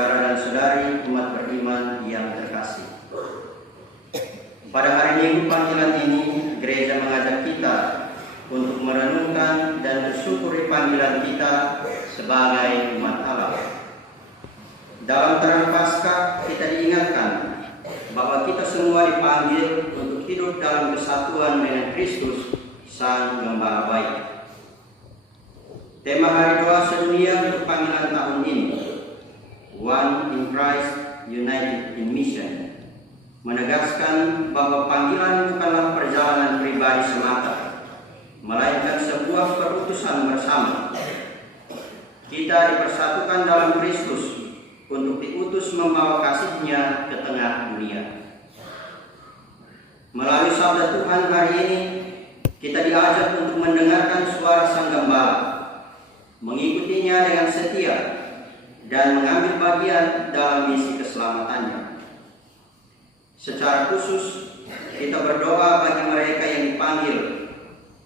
saudara dan saudari umat beriman yang terkasih. Pada hari Minggu panggilan ini, gereja mengajak kita untuk merenungkan dan bersyukuri panggilan kita sebagai umat Allah. Dalam terang Paskah kita diingatkan bahwa kita semua dipanggil untuk hidup dalam kesatuan dengan Kristus, Sang Gembala baik. Tema Hari Doa Sedunia untuk panggilan tahun ini, One in Christ, United in Mission, menegaskan bahwa panggilan bukanlah perjalanan pribadi semata, melainkan sebuah perutusan bersama. Kita dipersatukan dalam Kristus untuk diutus membawa kasih-Nya ke tengah dunia. Melalui sabda Tuhan hari ini, kita diajak untuk mendengarkan suara Sang Gembala, mengikutinya dengan setia, dan mengambil bagian dalam misi keselamatannya. Secara khusus, kita berdoa bagi mereka yang dipanggil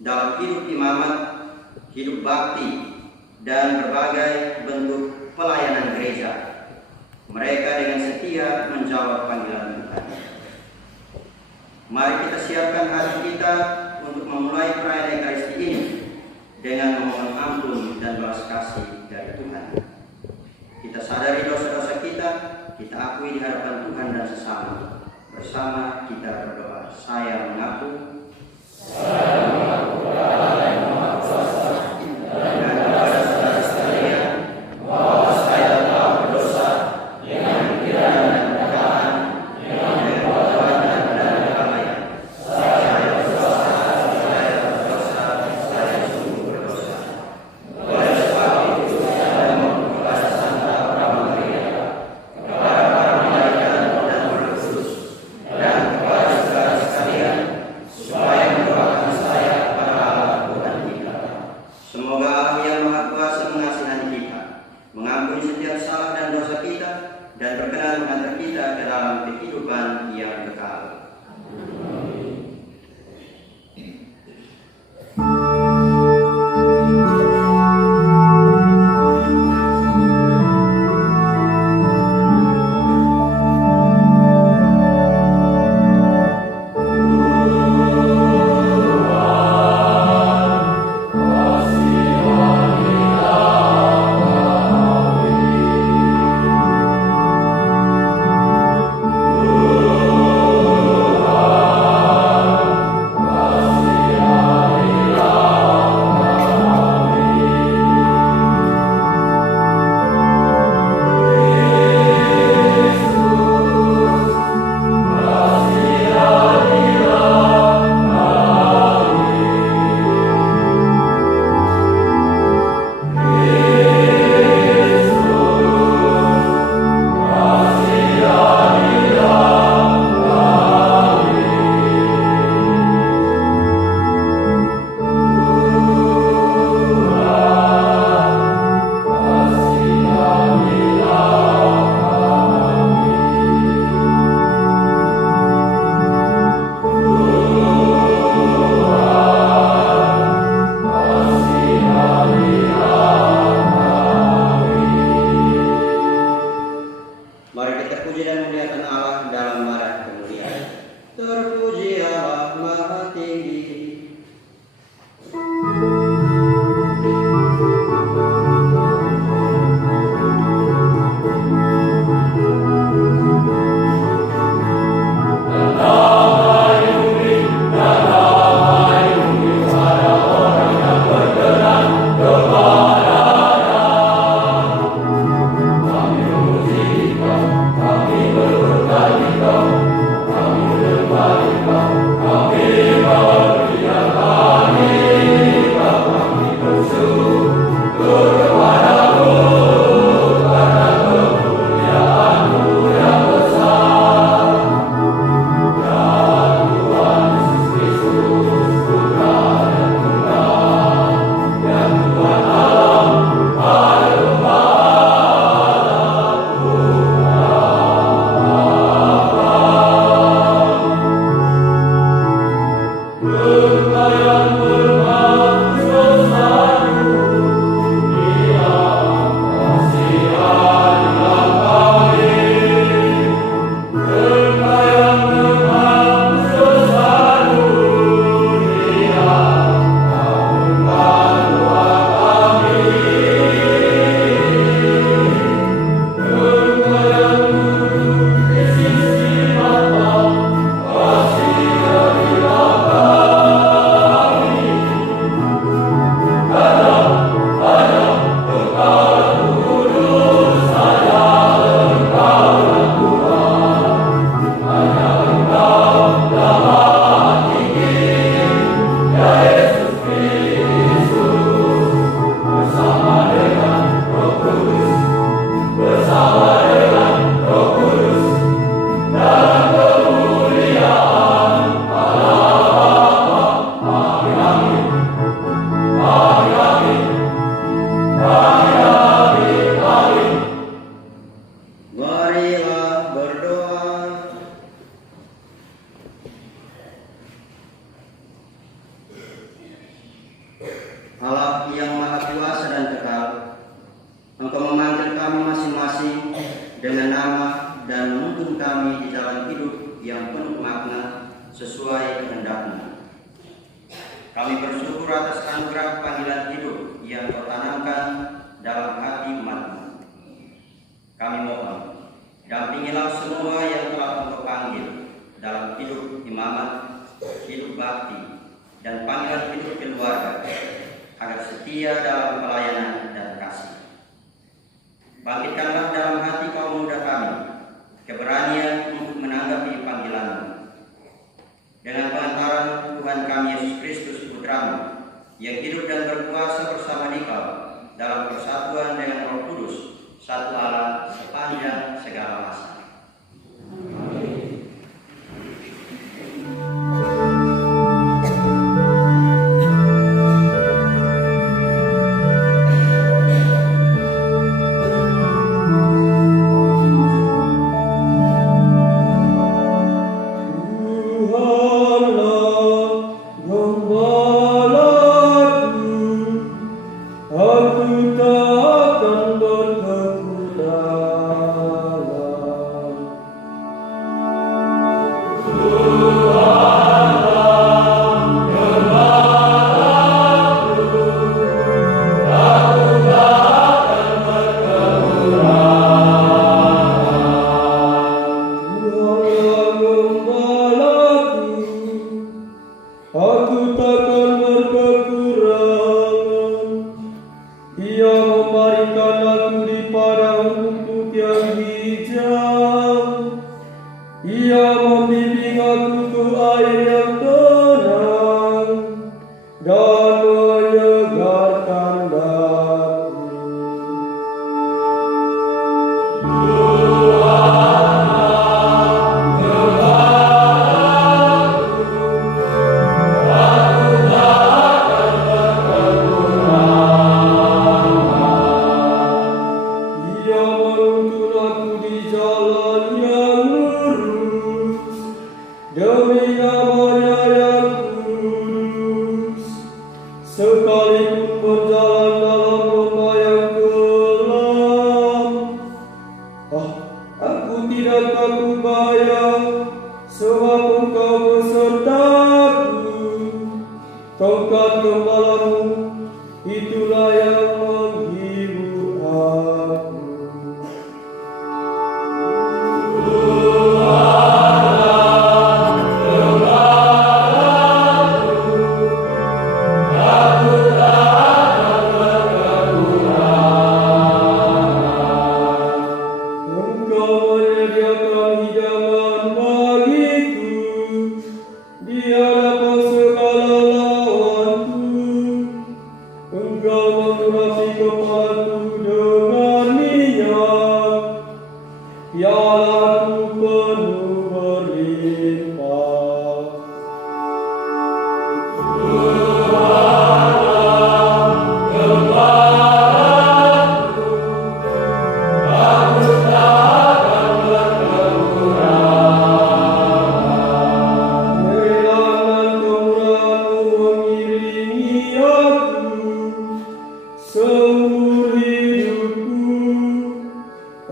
dalam hidup imamat, hidup bakti, dan berbagai bentuk pelayanan gereja. Mereka dengan setia menjawab panggilan Tuhan. Mari kita siapkan hati kita untuk memulai perayaan Ekaristi ini dengan memohon ampun dan belas kasih dari Tuhan. Kita sadari dosa-dosa kita akui di hadapan Tuhan dan sesama. Bersama kita berdoa. Saya mengaku kepada Allah yang Maha Kuasa dan kepada saudara sekalian bahwa saya telah berdosa dengan pikiran dan perkataan, dengan perbuatan dan kelalaian. Saya berdosa, saya sungguh berdosa. Oleh sebab itu saya memohon kepada Santa Rama Maria, kepada para malaikat dan roh kudus, dan kepada saudara sekalian, supaya mendoakan saya pada Allah Tuhan kita. Semoga Allah yang Maha Kuasa mengasihani kita, mengampuni setiap salah dan dosa kita, dan berkenan mengantar kita ke dalam kehidupan yang kekal. Kami berdoa di Kau, kami berdoa di Kau. Marilah berdoa. Allah yang Maha Kuasa dan Kekal, Engkau memanggil kami masing-masing dengan nama dan menuntun kami di jalan hidup yang penuh makna sesuai kehendak-Mu. Kami bersyukur atas anugerah panggilan hidup yang Kau tanamkan dalam hati umat-Mu. Kami mohon, dampingilah semua yang telah Engkau panggil dalam hidup imamat, hidup bakti, dan panggilan hidup keluarga, agar setia dalam pelayanan dan kasih. Bangkitkanlah dalam hati kaum muda kami keberanian untuk menanggapi panggilan-Mu. Dengan pengantaran Tuhan kami Yesus Kristus Putra-Mu, yang hidup dan berkuasa bersama Dikau dalam persatuan dengan Roh Kudus, satu Allah sepanjang segala masa.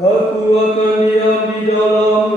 Aku akan diam di dalam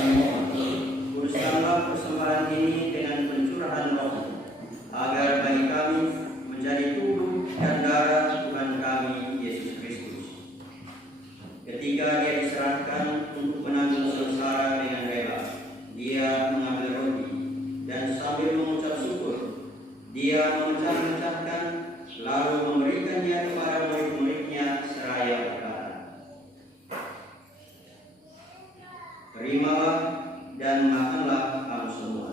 kami mohon, uruskanlah persembahan ini dengan pencurahan roh, agar bagi kami menjadi tubuh dan darah Tuhan kami Yesus Kristus. Ketika dia diserahkan untuk menanggung sengsara dengan rela, dia mengambil roti dan sambil mengucap syukur, dia memecah-mecahkan lalu memberikannya kepada murid-muridnya seraya berkata, "Terimalah dan makanlah kamu semua.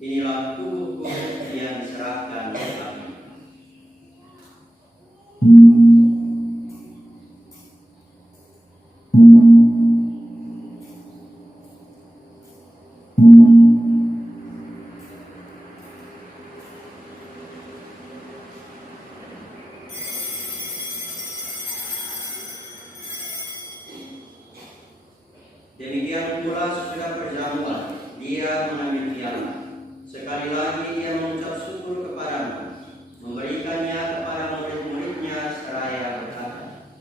Inilah tubuhku yang diserahkan kami." Demikian pula sesudah perjamuan, dia mengambil piala. Sekali lagi dia mengucap syukur kepadanya, memberikannya kepada murid-muridnya seraya berkata,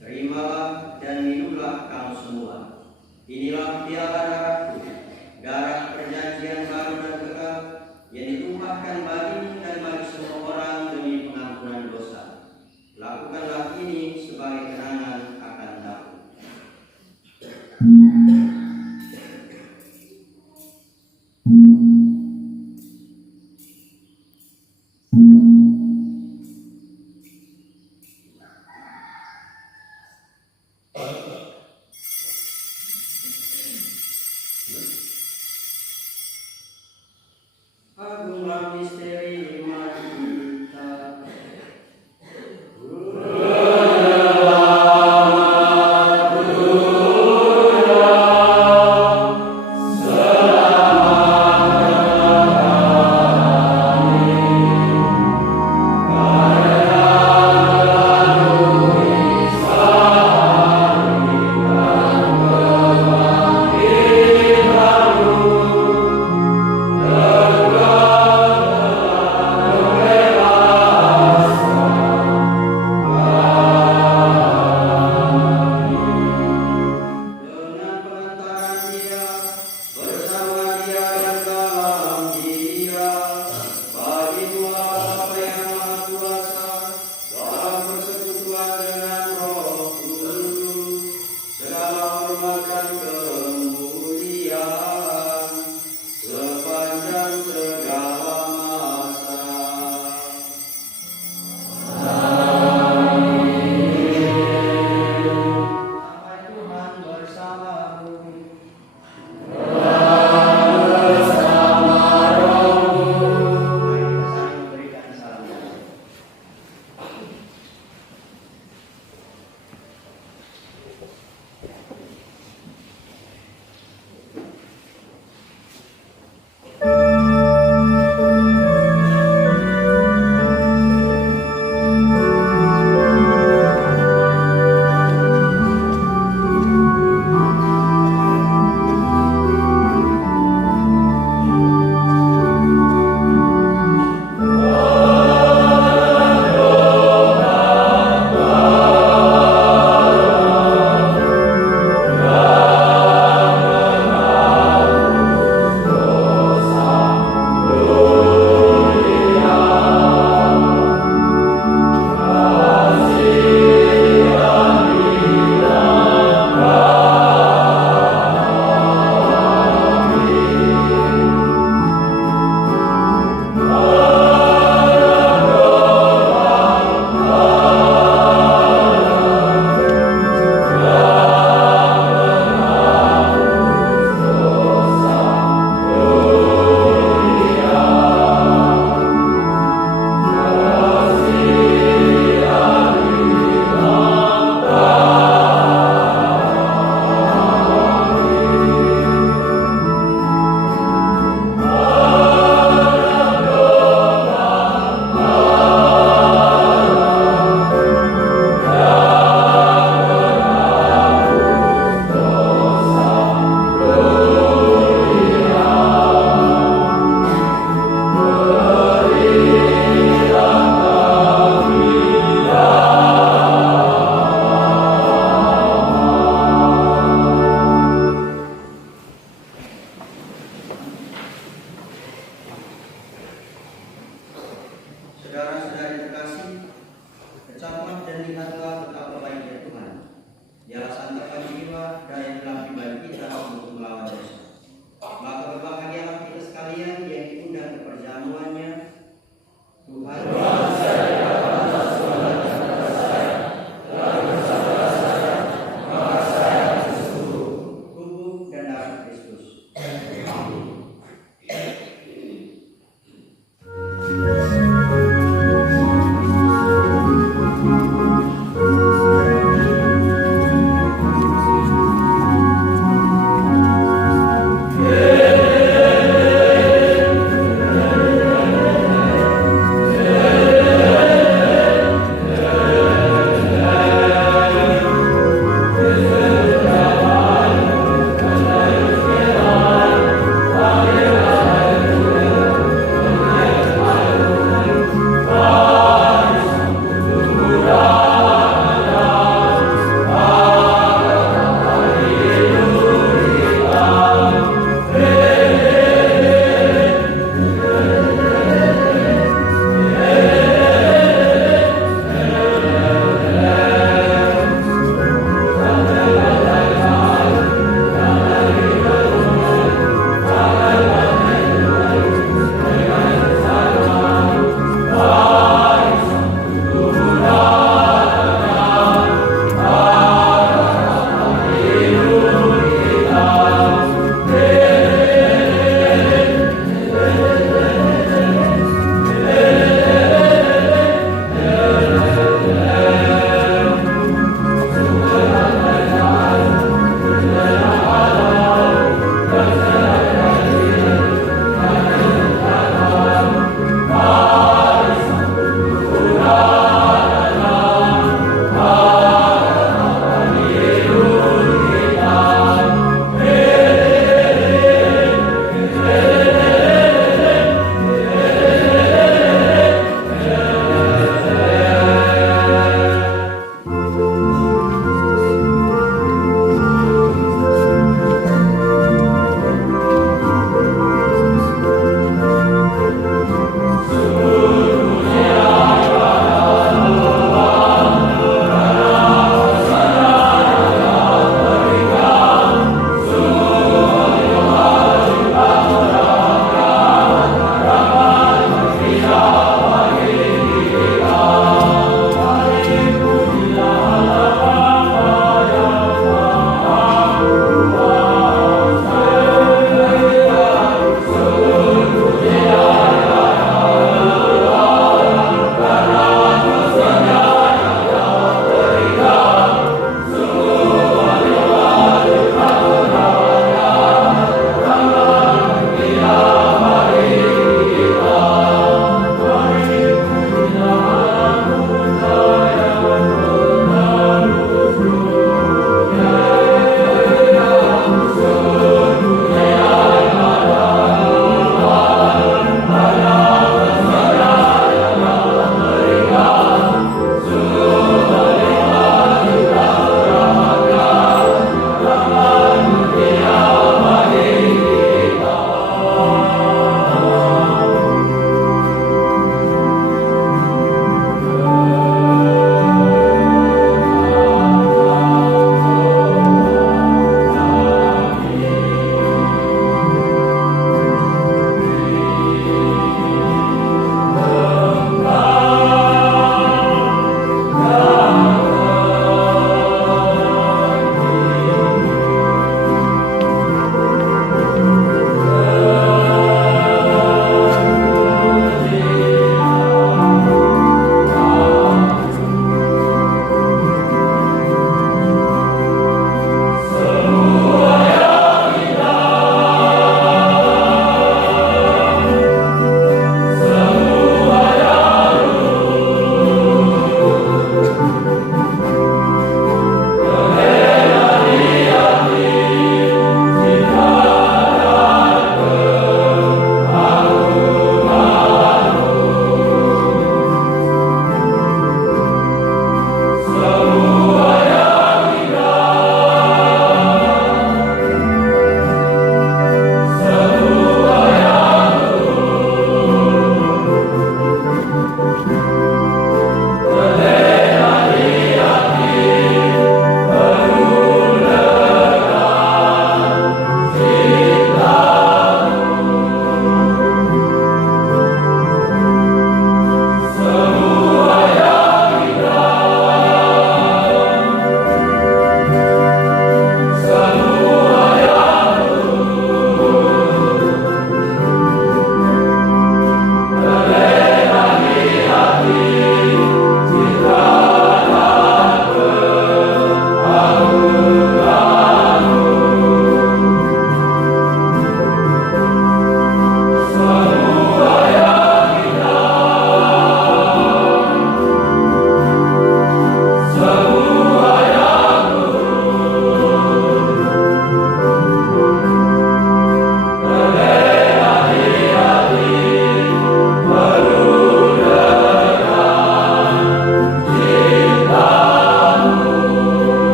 "Terimalah dan minumlah kamu semua. Inilah piala darahku, darah perjanjian baru dan kekal, yang ditumpahkan bagimu dan bagi semua orang demi pengampunan dosa. Lakukanlah ini sebagai kenangan akan aku."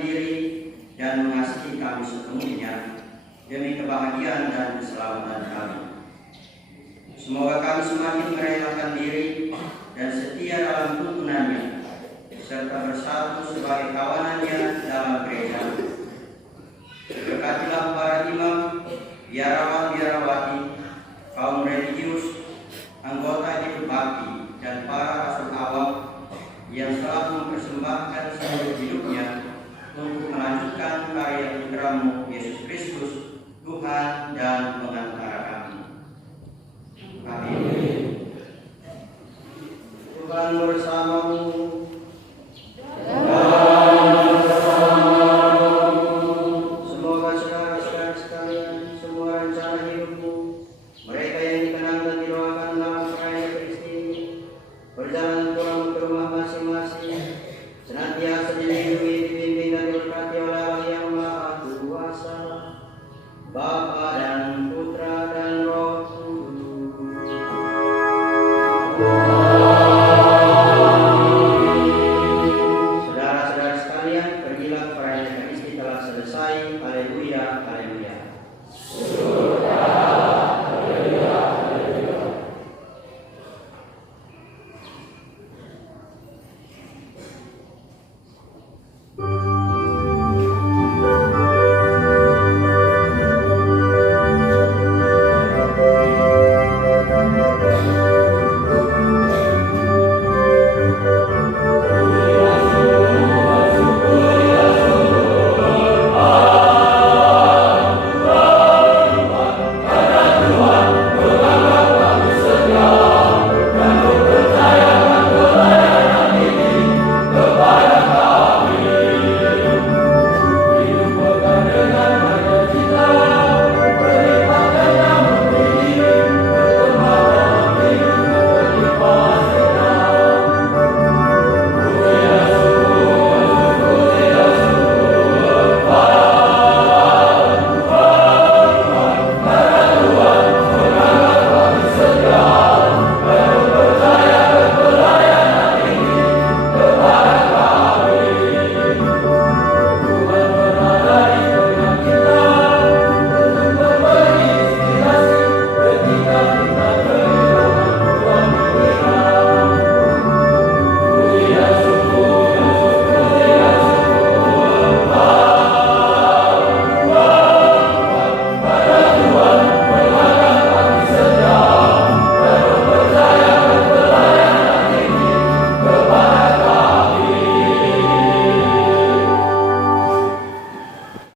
diri dan mengasihi kami sepenuhnya demi kebahagiaan dan keselamatan kami. Semoga kami semakin merelakan diri dan setia dalam tuntunannya, serta bersatu sebagai kawanannya dalam gereja. Berkatilah para imam, biarawan-biarawati, kaum religius, anggota hidup bakti, dan para rasul awam yang telah mempersembahkan seluruh hidupnya untuk melanjutkan karya Putramu Yesus Kristus, Tuhan dan Pengasihi